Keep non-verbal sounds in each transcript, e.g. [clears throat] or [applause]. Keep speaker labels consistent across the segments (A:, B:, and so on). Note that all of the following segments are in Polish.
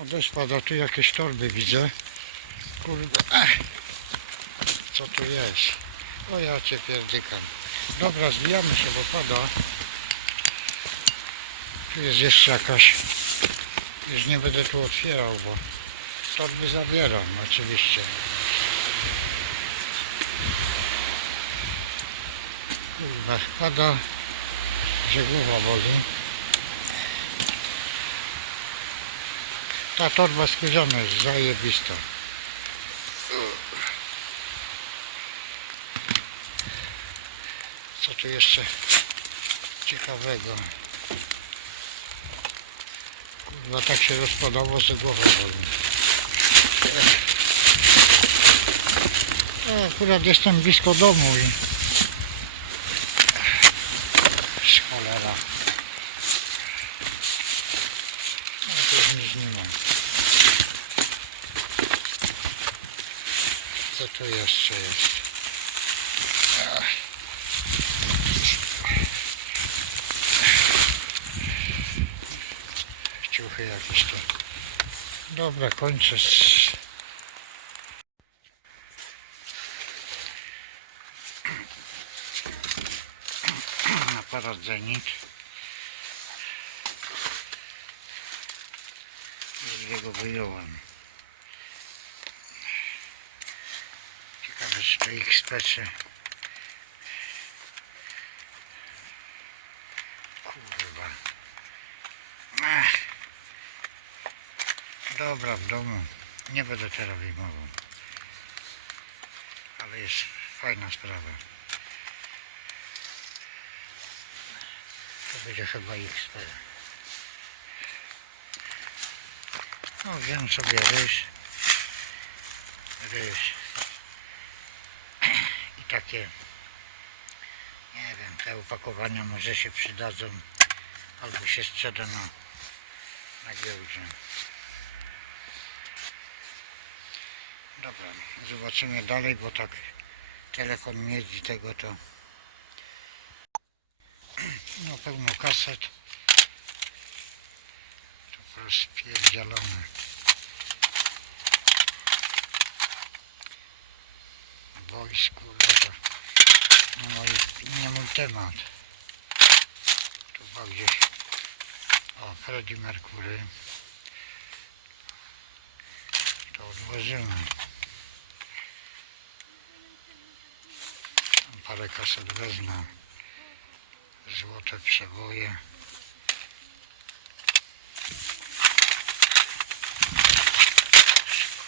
A: O, deszcz pada, tu jakieś torby widzę. Kurde, ech. co tu jest? O ja cię pierdykam. Dobra, zbijamy się, bo pada. Tu jest jeszcze jakaś... Już nie będę tu otwierał, bo torby zabieram oczywiście. Kurwa, pada, że głowa boli. Ta torba skórzana jest zajebista. Co tu jeszcze ciekawego? Kurwa, tak się rozpadało, że głowa boli. Ja akurat jestem blisko domu i... Cholera. No to już nic nie mam. Co jeszcze jest? Ciuchy jakieś to. Dobra, kończę. Aparat Zenit. Z go wyjąłem. Ciekawe, czy to ich speczy. Kurwa. Ech. Dobra, w domu. Nie będę teraz wyjmował. Ale jest fajna sprawa. To będzie chyba XP. No wiem sobie ryż. Ryż. Takie nie wiem, te opakowania może się przydadzą albo się sprzeda na, na giełdzie. Dobra, zobaczymy dalej, bo tak telefon miedzi tego to [clears throat] no pełno kaset. To rozpierdzielone. Wojsku, no to nie mój, nie mój temat. Tu chyba gdzieś. O, Freddie Mercury. To odłożymy. Parę kaset wezmę. Złote przeboje.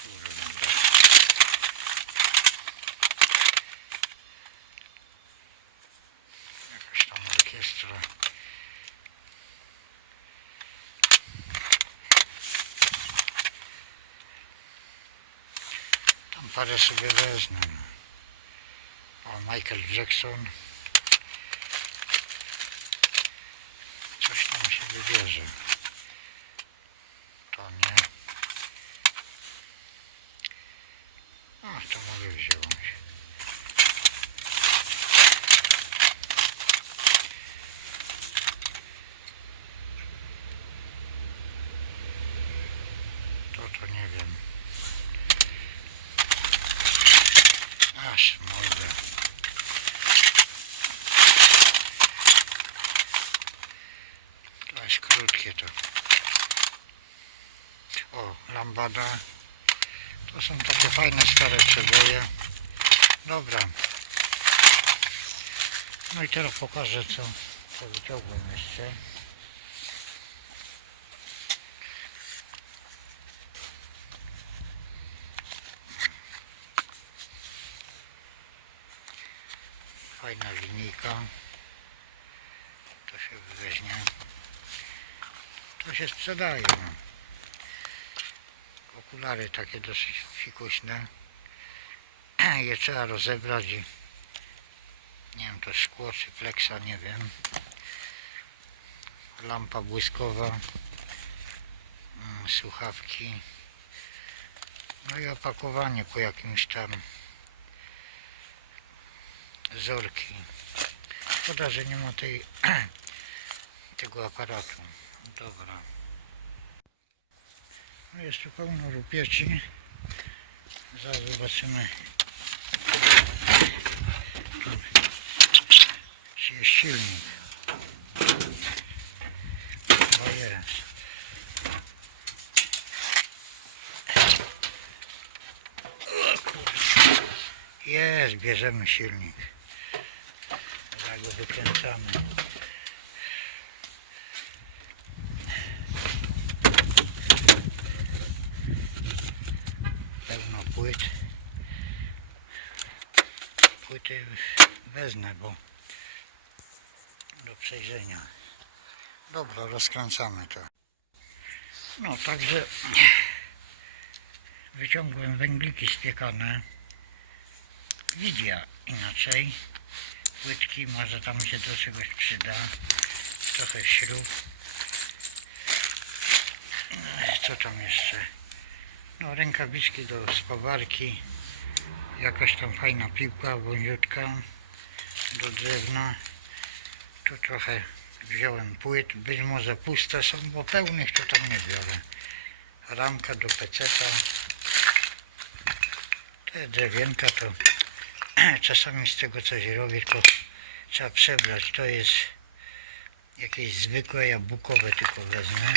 A: Kurde. Jakaś tam orkiestra. Tam parę sobie wezmę. O, Michael Jackson. Coś tam się wybierze. To nie. A, to mogę wziąć. To to nie wiem. Aż mordę. To jest krótkie to. O, lambada. To są takie fajne stare przeboje. Dobra. No i teraz pokażę co, co wyciągłem jeszcze. Fajna linijka. To się weźmie. To się sprzedaje. No. Okulary takie dosyć fikuśne. [clears throat] Je trzeba rozebrać i nie wiem, to szkło czy pleksa, nie wiem. Lampa błyskowa. Mm, Słuchawki. No i opakowanie po jakimś tam zorki. Szkoda, że nie ma tej, [clears throat] tego aparatu. Dobra. No jest tu pełno rupieci. Zaraz zobaczymy. Czy jest silnik. Chyba jest. Jest, bierzemy silnik. Zaraz go wykręcamy. Pełno płyt. Płyty wezmę, bo do przejrzenia. Dobra, rozkręcamy to. No, także wyciągłem węgliki spiekane. Widzia inaczej. Płytki, może tam się do czegoś przyda. Trochę śrub. Co tam jeszcze? No, rękawiczki do spawarki. Jakaś tam fajna piłka, wąziutka do drewna. Tu trochę wziąłem płyt, być może puste są, bo pełnych to tam nie biorę. Ramka do peceta. Te drewienka to [clears throat] czasami z tego coś robię, tylko trzeba przebrać. To jest jakieś zwykłe jabłkowe tylko wezmę.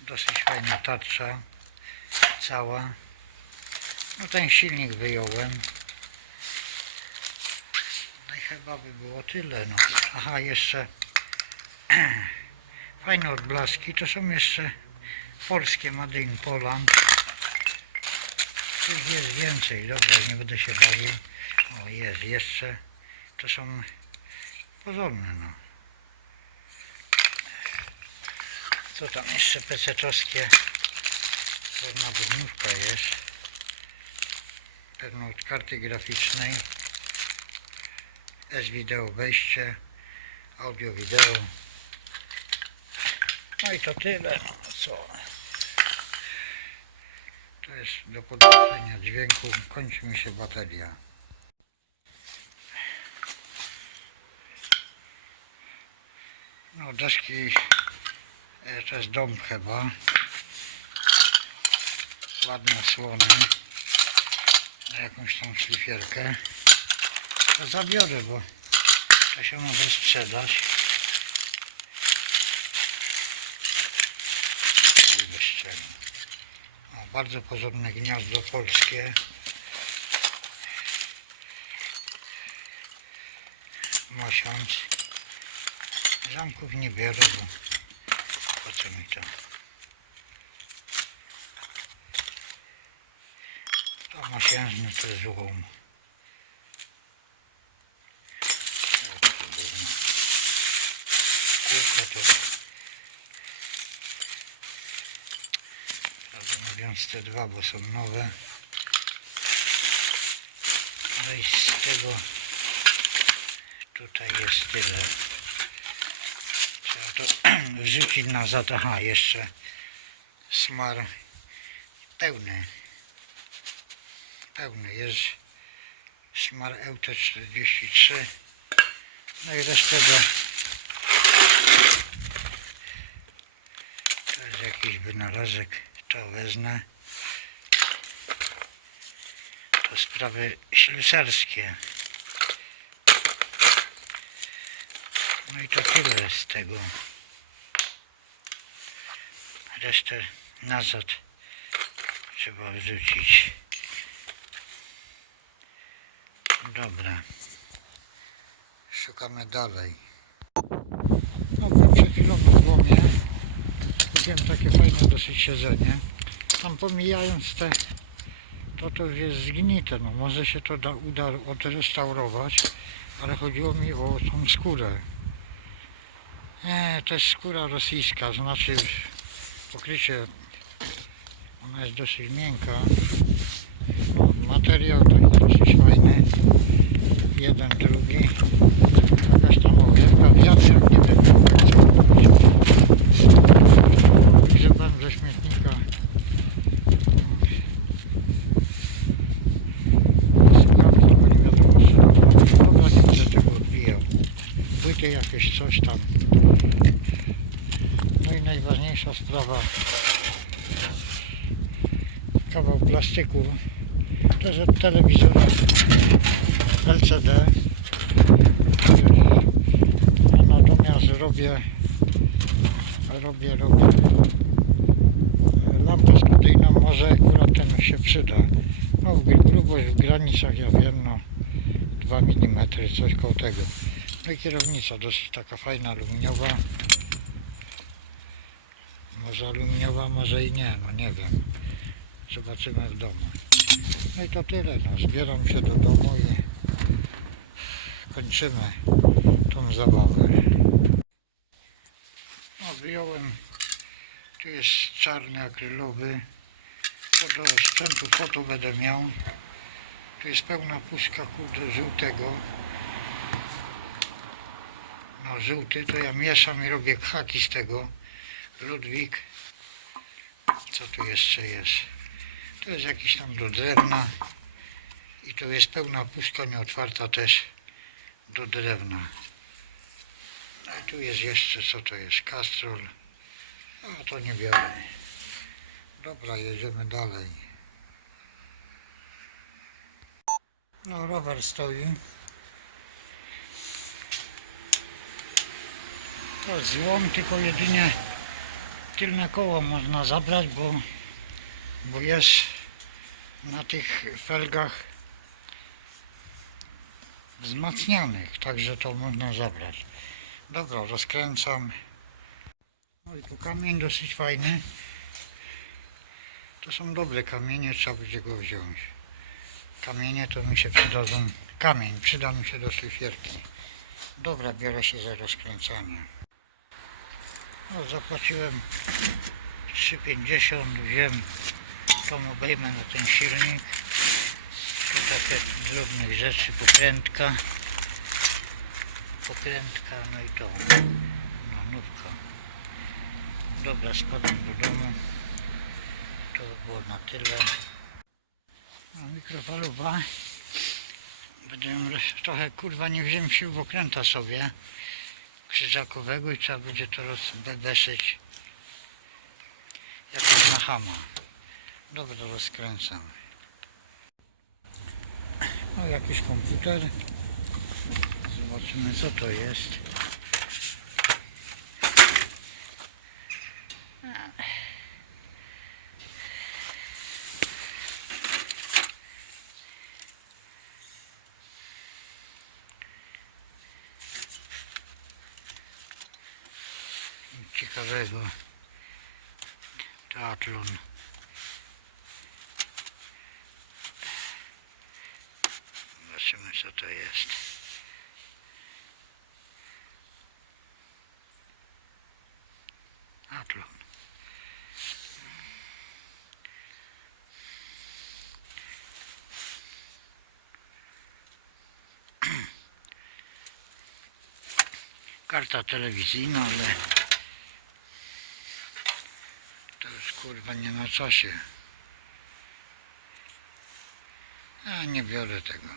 A: Dosyć fajna tarcza, cała. No ten silnik wyjąłem. No i chyba by było tyle. No. Aha, jeszcze [clears throat] fajne odblaski. To są jeszcze polskie Made Poland. Tu jest więcej. Dobra, nie będę się bawił. O, jest jeszcze. To są porządne, no. Co tam jeszcze pecetowskie? Pewna budniówka jest. Pewno od karty graficznej. S-Video wejście, audio wideo. No i to tyle. No, co? To jest do podnoszenia dźwięku. Kończy mi się bateria. No deski e, to jest dom chyba. Ładne słony. Na jakąś tam szlifierkę to zabiorę, bo to się może sprzedać. O, bardzo porządne gniazdo polskie. Mosiąc. Zamków nie biorę, bo po co mi to? To jest złom. Kółko to prawdę mówiąc te dwa, bo są nowe. No i z tego tutaj jest tyle. Trzeba to [clears throat] wrzucić nazad. Aha, jeszcze smar pełny. Pełny jest smar EUT43. No i resztę do To jest jakiś wynalazek, to wezmę. To sprawy ślusarskie. No i to tyle z tego. Resztę nazad trzeba wrzucić. Dobra. Szukamy dalej. No byłem przed chwilą w Łomie. Kupiłem takie fajne dosyć siedzenie. Tam pomijając te, to to już jest zgnite, no może się to da, uda odrestaurować, ale chodziło mi o tą skórę. Nie, to jest skóra rosyjska, znaczy pokrycie, ona jest dosyć miękka. No, materiał taki dosyć fajny, jeden, drugi, jakaś tam owiewka, wiatr, nie wiem jak mówić. Grzebem ze śmietnika. Sprawki, tylko nie wiadomo co. Dobra, nie będę tego odbijał. Płyty jakieś, coś tam. No i najważniejsza sprawa. kawał plastiku. To od telewizora LCD. A natomiast robię robię, robię lampę studyjną, może akurat ten się przyda. No grubość w granicach, ja wiem, no 2 mm, coś koło tego. No i kierownica dosyć taka fajna, aluminiowa. Może aluminiowa, może i nie, no nie wiem. Zobaczymy w domu. No i to tyle, no zbieram się do domu kończymy tą zabawę. No wyjąłem, tu jest czarny akrylowy, to do sprzętu foto będę miał. Tu jest pełna puszka kurde żółtego. No żółty to ja mieszam i robię haki z tego. Ludwik. Co tu jeszcze jest? To jest jakiś tam do drewna. I to jest pełna puszka nieotwarta też do drewna. No i tu jest jeszcze, co to jest? Kastrol. A to nie biorę. Dobra, jedziemy dalej. No, rower stoi. To złom, tylko jedynie tylne koło można zabrać, bo, bo jest na tych felgach wzmacnianych, także to można zabrać. Dobra, rozkręcam. No i tu kamień dosyć fajny. To są dobre kamienie, trzeba będzie go wziąć. Kamienie to mi się przydadzą. Kamień przyda mi się do szlifierki. Dobra, biorę się za rozkręcanie. No, zapłaciłem 3,50. Wiem, tą obejmę na ten silnik. Takie drobnych rzeczy, pokrętka. Pokrętka, no i to. No, nówka. Dobra, spadłem do domu. To było na tyle. Mikrofalowa. Będę trochę kurwa nie wziąłem śrubokręta sobie krzyżakowego i trzeba będzie to rozbedeszyć jakoś na hama. Dobra, rozkręcam. No jakiś komputer. Zobaczymy co to jest. ciekawego teatlon. Zobaczymy co to jest. Atlon. [clears throat] Karta telewizyjna, ale to już kurwa nie na czasie. A nie biorę tego.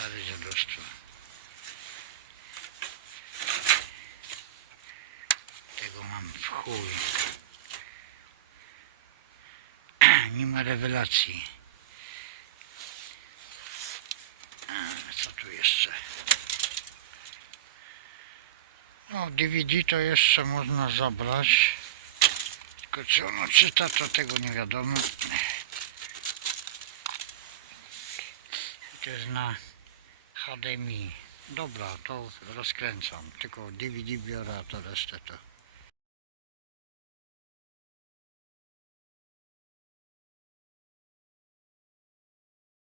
A: Stare dziadostwo. Tego mam w chuj. [clears throat] Nie ma rewelacji. Co tu jeszcze? No, DVD to jeszcze można zabrać. Tylko czy ono czyta, to tego nie wiadomo. To jest na HDMI. Dobra, to rozkręcam. Tylko DVD biorę, a to resztę to